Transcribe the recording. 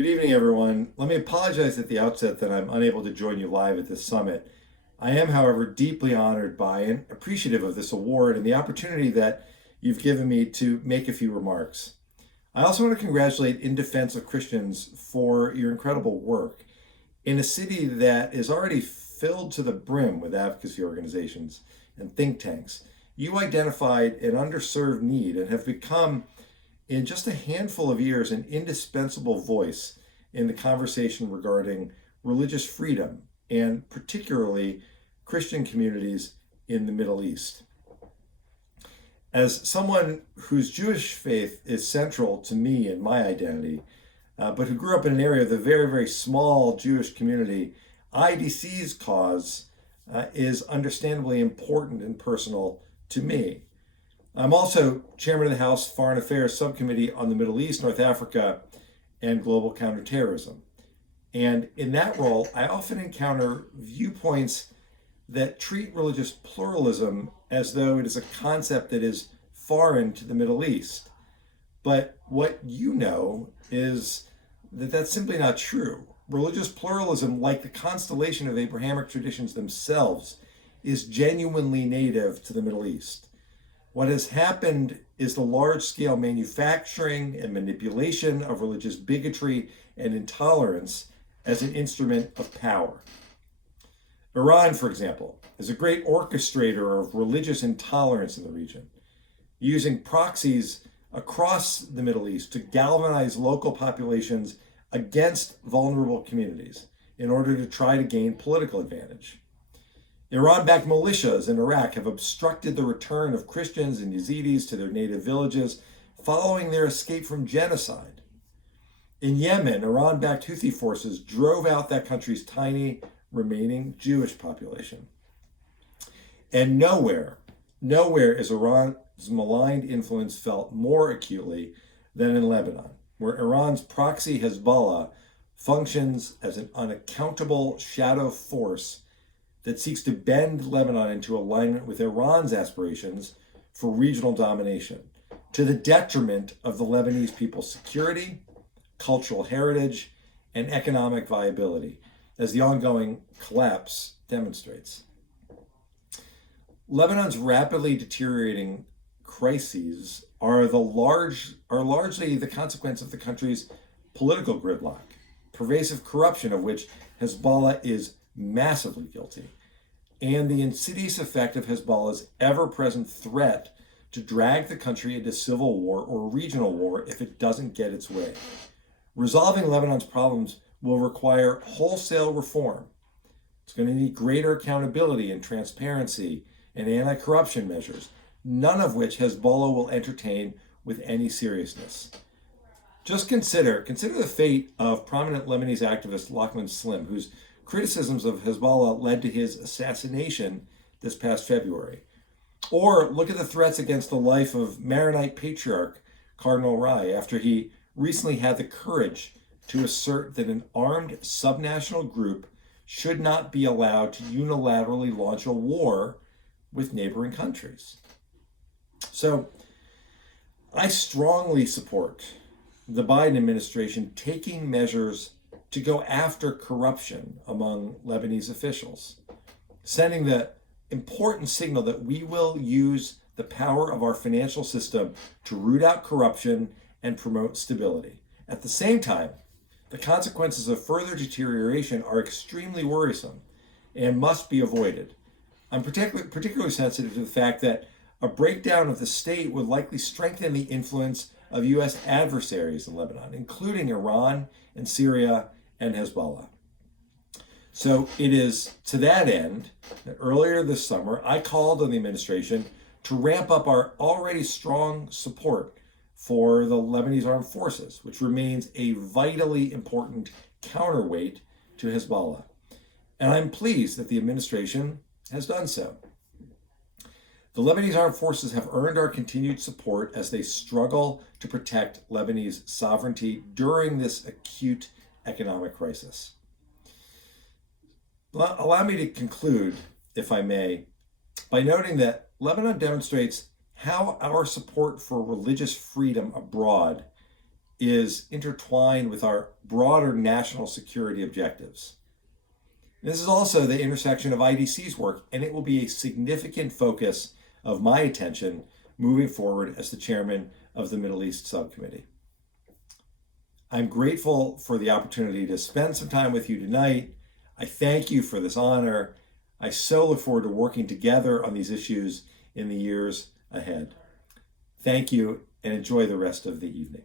Good evening, everyone. Let me apologize at the outset that I'm unable to join you live at this summit. I am, however, deeply honored by and appreciative of this award and the opportunity that you've given me to make a few remarks. I also want to congratulate In Defense of Christians for your incredible work in a city that is already filled to the brim with advocacy organizations and think tanks. You identified an underserved need and have become, in just a handful of years, an indispensable voice in the conversation regarding religious freedom and particularly Christian communities in the Middle East. As someone whose Jewish faith is central to me and my identity, but who grew up in an area with a very, very small Jewish community, IDC's cause is understandably important and personal to me. I'm also chairman of the House Foreign Affairs Subcommittee on the Middle East, North Africa, and Global Counterterrorism. And in that role, I often encounter viewpoints that treat religious pluralism as though it is a concept that is foreign to the Middle East. But what you know is that that's simply not true. Religious pluralism, like the constellation of Abrahamic traditions themselves, is genuinely native to the Middle East. What has happened is the large-scale manufacturing and manipulation of religious bigotry and intolerance as an instrument of power. Iran, for example, is a great orchestrator of religious intolerance in the region, using proxies across the Middle East to galvanize local populations against vulnerable communities in order to try to gain political advantage. Iran-backed militias in Iraq have obstructed the return of Christians and Yazidis to their native villages following their escape from genocide. In Yemen, Iran-backed Houthi forces drove out that country's tiny remaining Jewish population. And nowhere is Iran's maligned influence felt more acutely than in Lebanon, where Iran's proxy Hezbollah functions as an unaccountable shadow force that seeks to bend Lebanon into alignment with Iran's aspirations for regional domination, to the detriment of the Lebanese people's security, cultural heritage, and economic viability, as the ongoing collapse demonstrates. Lebanon's rapidly deteriorating crises are largely the consequence of the country's political gridlock, pervasive corruption of which Hezbollah is massively guilty, and the insidious effect of Hezbollah's ever-present threat to drag the country into civil war or regional war if it doesn't get its way. Resolving Lebanon's problems will require wholesale reform. It's going to need greater accountability and transparency and anti-corruption measures, none of which Hezbollah will entertain with any seriousness. Just consider the fate of prominent Lebanese activist Lockland Slim, whose criticisms of Hezbollah led to his assassination this past February. Or look at the threats against the life of Maronite patriarch Cardinal Rai after he recently had the courage to assert that an armed subnational group should not be allowed to unilaterally launch a war with neighboring countries. So I strongly support the Biden administration taking measures to go after corruption among Lebanese officials, sending the important signal that we will use the power of our financial system to root out corruption and promote stability. At the same time, the consequences of further deterioration are extremely worrisome and must be avoided. I'm particularly sensitive to the fact that a breakdown of the state would likely strengthen the influence of U.S. adversaries in Lebanon, including Iran and Syria and Hezbollah. So it is to that end that earlier this summer, I called on the administration to ramp up our already strong support for the Lebanese Armed Forces, which remains a vitally important counterweight to Hezbollah. And I'm pleased that the administration has done so. The Lebanese Armed Forces have earned our continued support as they struggle to protect Lebanese sovereignty during this acute economic crisis. Allow me to conclude, if I may, by noting that Lebanon demonstrates how our support for religious freedom abroad is intertwined with our broader national security objectives. This is also the intersection of IDC's work, and it will be a significant focus of my attention moving forward as the chairman of the Middle East Subcommittee. I'm grateful for the opportunity to spend some time with you tonight. I thank you for this honor. I so look forward to working together on these issues in the years ahead. Thank you, and enjoy the rest of the evening.